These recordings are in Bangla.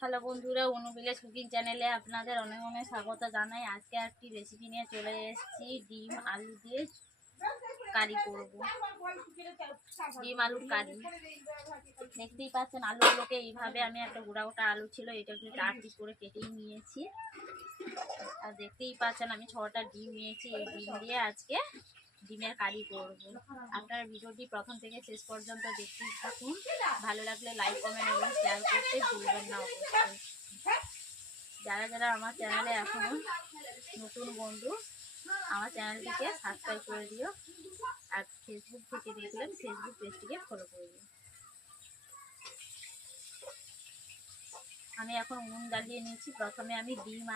হ্যালো বন্ধুরা, অনু ভিলেজ কুকিং চ্যানেলে আপনাদের অনেক অনেক স্বাগত জানাই। আজকে একটি রেসিপি নিয়ে চলে এসেছি। ডিম আলু দিয়ে কারি করব। ডিম আলুর কারি দেখতেই পাচ্ছেন। আলুগুলোকে এইভাবে আমি একটা গোটা গোটা আলু ছিল, এটাকে 4 পিস করে কেটেই নিয়েছি। আর দেখতেই পাচ্ছেন আমি 6টা ডিম নিয়েছি। এই ডিম দিয়ে আজকে ডিমের কারি করব। আপনারা ভিডিওটি প্রথম থেকে শেষ পর্যন্ত দেখতেই থাকুন। ভালো লাগলে লাইক কমেন্ট এবং শেয়ার করতে ভুলবেন না অবশ্যই। যারা যারা আমার চ্যানেলে এখনো নতুন বন্ধু, আমার চ্যানেলটিকে সাবস্ক্রাইব করে দিও। আর ফেসবুক থেকে দেখলেন ফেসবুক পেজটিকে ফলো করে দিও। আমি এখন উনুন জ্বালিয়ে নিয়েছি। প্রথমে আমি ডিম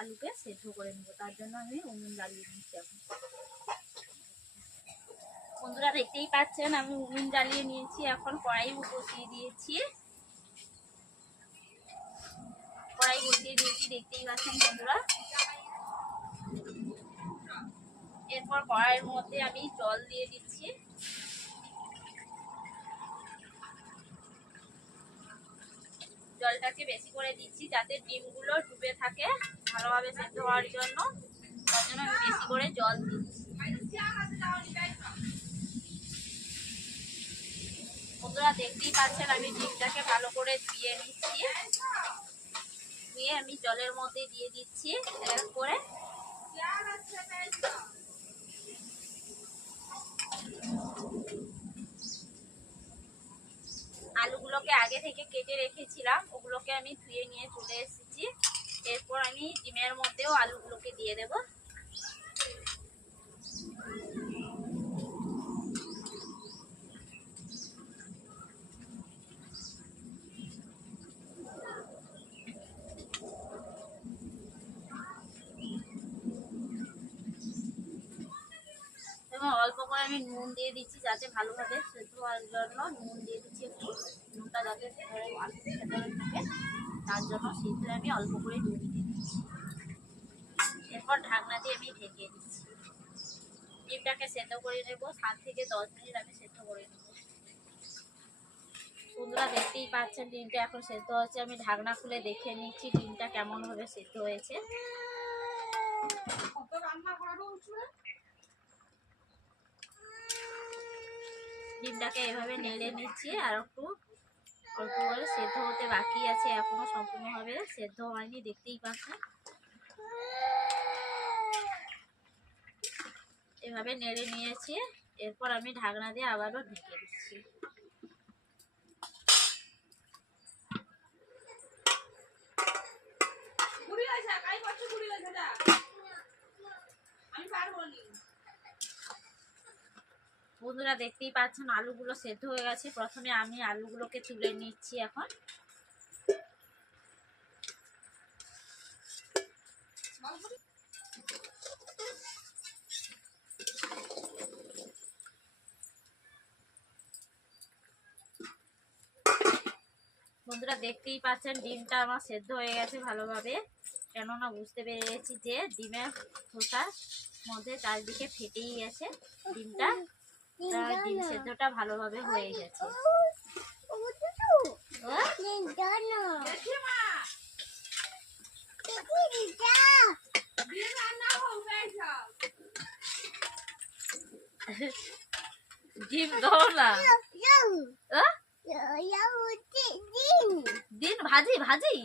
আলুকে সেদ্ধ করে নেব, তার জন্য আমি উনুন জ্বালিয়ে নিচ্ছি। এখন বন্ধুরা দেখতেই পাচ্ছেন আমি উনুন জ্বালিয়ে নিয়েছি। এখন কড়াই বসিয়ে দিয়েছি। দেখতেই পাচ্ছেন বন্ধুরা। এরপর কড়াইয়ের মধ্যে আমি জল দিয়ে দিচ্ছি। জলটাকে বেশি করে দিচ্ছি যাতে ডিমগুলো ডুবে থাকে ভালোভাবে সেদ্ধ হওয়ার জন্য। তার জন্য আমি বেশি করে জল দিচ্ছি। বন্ধুরা দেখতেই পাচ্ছেন আমি ডিমটাকে ভালো করে ধুয়ে নিচ্ছি। ধুয়ে আমি জলের মধ্যে দিয়ে দিচ্ছি। এরপরে আলুগুলোকে আগে থেকে কেটে রেখেছিলাম, ওগুলোকে আমি ধুয়ে নিয়ে চলে এসেছি। এরপর আমি ডিমের মধ্যেও আলুগুলোকে দিয়ে দেব। এবং অল্প করে আমি নুন দিয়ে দিচ্ছি যাতে ভালোভাবে সেদ্ধ হওয়ার জন্য। নুন দিয়ে দিচ্ছি একটু, নুনটা যাতে আলুর ভেতরে থাকে তার জন্য সেদ্ধ আমি অল্প করে নুন দিয়ে দিচ্ছি। এরপর ঢাকনা দিয়ে আমি ঢেকে দিচ্ছি। ডিমটাকে সেদ্ধ করে নেব। 7 থেকে 10 মিনিট আমি সেদ্ধ করে নেব। বন্ধুরা দেখতেই পাচ্ছেন ডিমটা এখন সেদ্ধ হচ্ছে। আমি ঢাকনা খুলে দেখে নিচ্ছি ডিমটা কেমন ভাবে সেদ্ধ হয়েছে। ডিমটাকে এভাবে নেড়ে নিচ্ছি। আর একটু অল্প করে সেদ্ধ হতে বাকি আছে, এখনো সম্পূর্ণভাবে সেদ্ধ হয়নি। দেখতেই পাচ্ছেন এভাবে নেড়ে নিয়েছি। এরপর আমি ঢাকনা দিয়ে আবারও ঢেকে দিচ্ছি। বন্ধুরা দেখতেই পাচ্ছেন আলুগুলো সেদ্ধ হয়ে গেছে। প্রথমে আমি আলুগুলোকে তুলে নিচ্ছি। এখন বন্ধুরা দেখতেই পাচ্ছেন ডিমটা আমার সেদ্ধ হয়ে গেছে ভালোভাবে। কেননা বুঝতে পেরেছি যে ডিমের খোসার মধ্যে চারদিকে ফেটেই গেছে ডিমটা। ডিম সেদ্ধটা ভালোভাবে হয়ে গেছে। ডিম দাও না। ডিম ভাজি ভাজি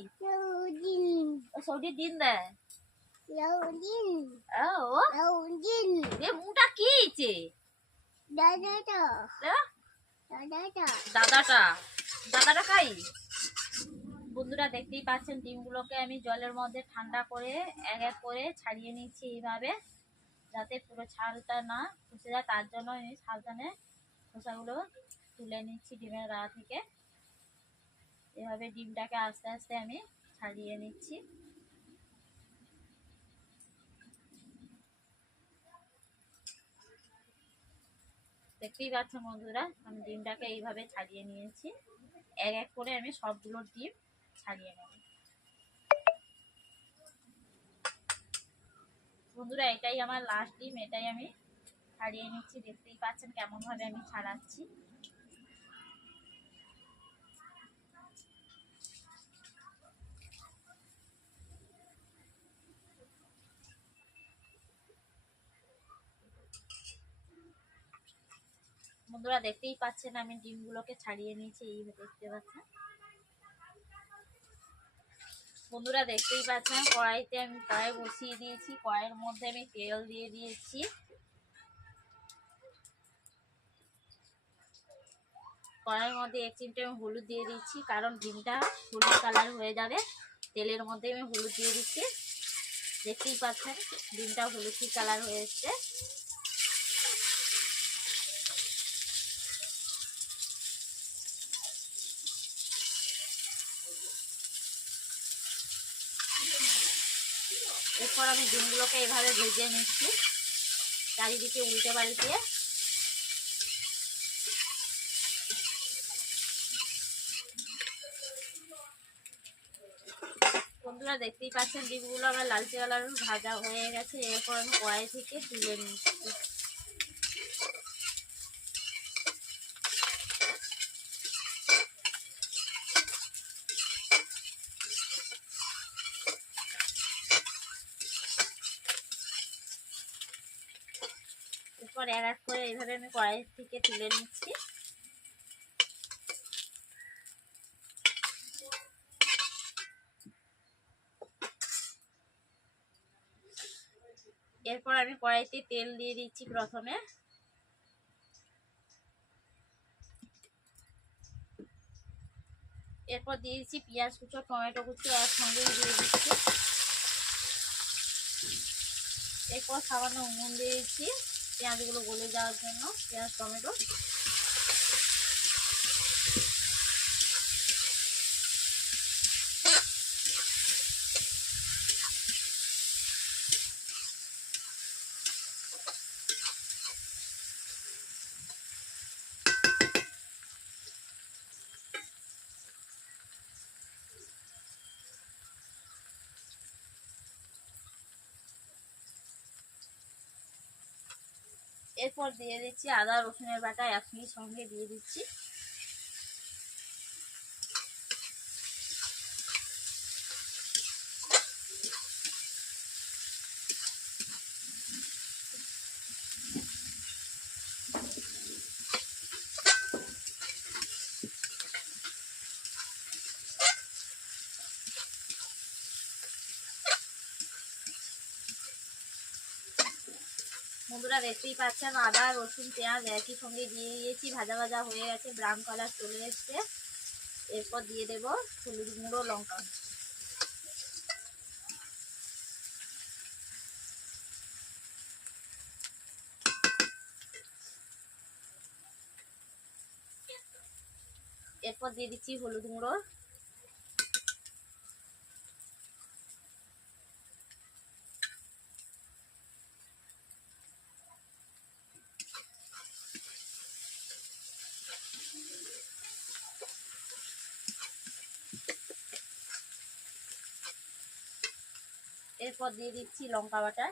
সৌদি ডিম দেয়। মুটা কি দাদাটা খাই। বন্ধুরা দেখতেই পাচ্ছেন ডিমগুলোকে আমি জলের মধ্যে ঠান্ডা করে এক এক করে ছাড়িয়ে নিচ্ছি এইভাবে, যাতে পুরো ছালটা না খসে যায়। তার জন্য আমি সাবধানে খোসাগুলো তুলে নিচ্ছি ডিমের গা থেকে। এভাবে ডিমটাকে আস্তে আস্তে আমি ছাড়িয়ে নিচ্ছি। দেখতেই পাচ্ছেন বন্ধুরা আমি ডিমটাকে এইভাবে ছাড়িয়ে নিয়েছি। এক এক করে আমি সবগুলো ডিম ছাড়িয়ে নেব। বন্ধুরা এটাই আমার লাস্ট ডিম, এটাই আমি ছাড়িয়ে নিচ্ছি। দেখতেই পাচ্ছেন কেমন ভাবে আমি ছাড়াচ্ছি। বন্ধুরা দেখতেই পাচ্ছেন আমি ডিমগুলোকে ছাড়িয়ে নিয়েছি, এই দেখতে পাচ্ছেন। বন্ধুরা দেখতেই পাচ্ছেন কড়াইতে আমি কড়াই বসিয়ে দিয়েছি, কড়াইয়ের মধ্যে আমি তেল দিয়ে দিয়েছি। কড়াইয়ের মধ্যে 1 চিমটে আমি হলুদ দিয়ে দিচ্ছি, কারণ ডিমটা হলুদ কালার হয়ে যাবে। তেলের মধ্যে আমি হলুদ দিয়ে দিচ্ছি, দেখতেই পাচ্ছেন ডিমটা হলুদ কালার হয়ে এসছে। এরপর আমি ডিমগুলোকে এভাবে ভেজে নিচ্ছি, চারিদিকে উল্টে পাল্টে। বন্ধুরা দেখতেই পাচ্ছেন ডিমগুলো আমার লালচে কালার ভাজা হয়ে গেছে। এরপর আমি কড়াই থেকে তুলে নিচ্ছি। এরপর এক এক করে এইভাবে আমি কড়াই থেকে তুলে নিচ্ছি। এরপর আমি কড়াইতে তেল দিয়ে দিচ্ছি প্রথমে। এরপর দিয়ে দিচ্ছি পেঁয়াজ কুচো, টমেটো কুচো একসঙ্গে দিয়ে দিচ্ছি। এরপর সামান্য নুন দিয়ে দিচ্ছি পেঁয়াজগুলো গলে যাওয়ার জন্য, পেঁয়াজ টমেটো। এরপর দিয়ে দিচ্ছি আদা রসুনের বাটা একই সঙ্গে দিয়ে দিচ্ছি। বন্ধুরা দেখতেই পাচ্ছেন আদা রসুন পেঁয়াজ একই সঙ্গে দিয়ে দিয়েছি, ভাজা ভাজা হয়ে গেছে, ব্রাউন কালার চলে এসছে। এরপর দিয়ে দেব হলুদ গুঁড়ো, লঙ্কা। এরপর দিয়ে দিচ্ছি হলুদ গুঁড়ো। এরপর দিয়ে দিচ্ছি লঙ্কা বাটা।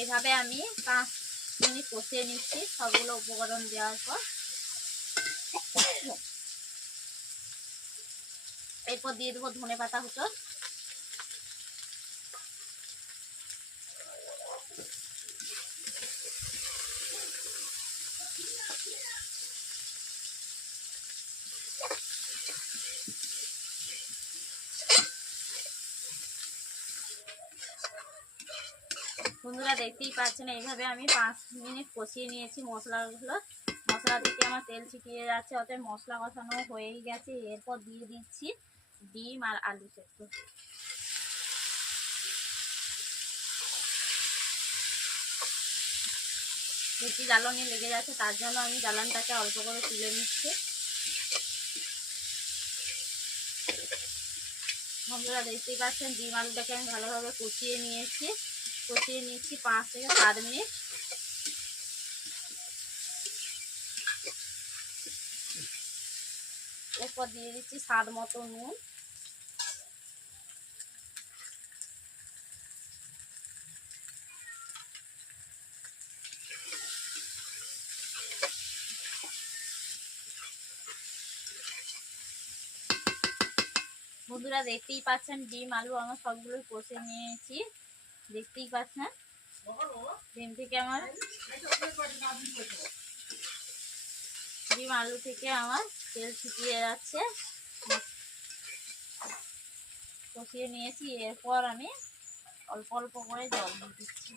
এইভাবে আমি 5 মিনিট কষিয়ে নিচ্ছি সবগুলো উপকরণ দেওয়ার পর। এরপর দিয়ে দেবো ধনে পাতা কুচো। বন্ধুরা দেখতেই পাচ্ছেন এইভাবে আমি 5 মিনিট কষিয়ে নিয়েছি মশলাগুলো। মশলা থেকে আমার তেল ছিটিয়ে যাচ্ছে, অতএব মশলা কষানো হয়েই গেছে। এরপর দিয়ে দিচ্ছি ডিম আর আলু সেদ্ধ। বেশি জ্বালানি লেগে যাচ্ছে, তার জন্য আমি জ্বালানটাকে অল্প করে তুলে নিচ্ছি। বন্ধুরা দেখতেই পাচ্ছেন ডিম আলুটাকে আমি ভালোভাবে কষিয়ে নিয়েছি। 5 থেকে 7 মিনিট। এরপর দিয়ে দিচ্ছি স্বাদ মতো নুন। বন্ধুরা দেখতেই পাচ্ছেন ডিম আলু আমার সবগুলো কষে নিয়েছি। দেখতেই পাচ্ছেন ডিম থেকে আমার ডিম আলু থেকে আমার তেল ছিটিয়ে যাচ্ছে। কষিয়ে নিয়েছি। এরপর আমি অল্প অল্প করে জল দিয়ে দিচ্ছি।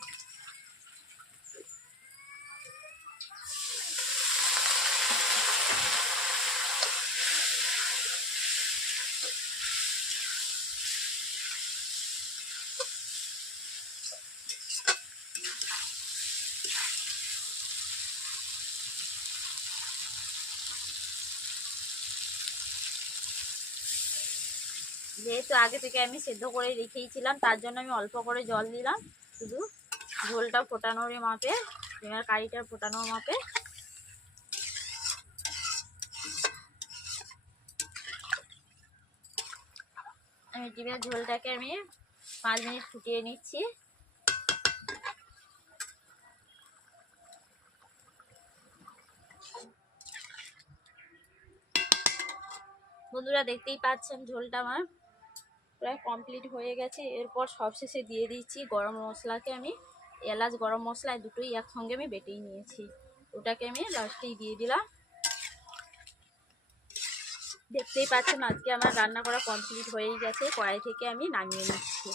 যেহেতু আগে থেকে আমি সেদ্ধ করে রেখেইছিলাম, তার জন্য আমি অল্প করে জল দিলাম, শুধু ঝোলটা ফোটানোর মাপে, ডিমের কারিটা ফোটানোর মাপে। আমি ডিমের ঝোলটাকে আমি 5 মিনিট ফুটিয়ে নিচ্ছি। বন্ধুরা দেখতেই পাচ্ছেন ঝোলটা আমার প্রায় কমপ্লিট হয়ে গেছে। এরপর সবশেষে দিয়ে দিচ্ছি গরম মশলাকে। আমি এলাচ গরম মশলা দুটোই একসঙ্গে আমি বেটেই নিয়েছি, ওটাকে আমি লাস্টেই দিয়ে দিলাম। দেখতেই পাচ্ছেন আজকে আমার রান্না করা কমপ্লিট হয়েই গেছে। কড়াই থেকে আমি নামিয়ে নিচ্ছি।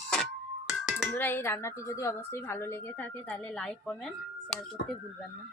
বন্ধুরা এই রান্নাটি যদি অবশ্যই ভালো লেগে থাকে তাহলে লাইক কমেন্ট শেয়ার করতে ভুলবেন না।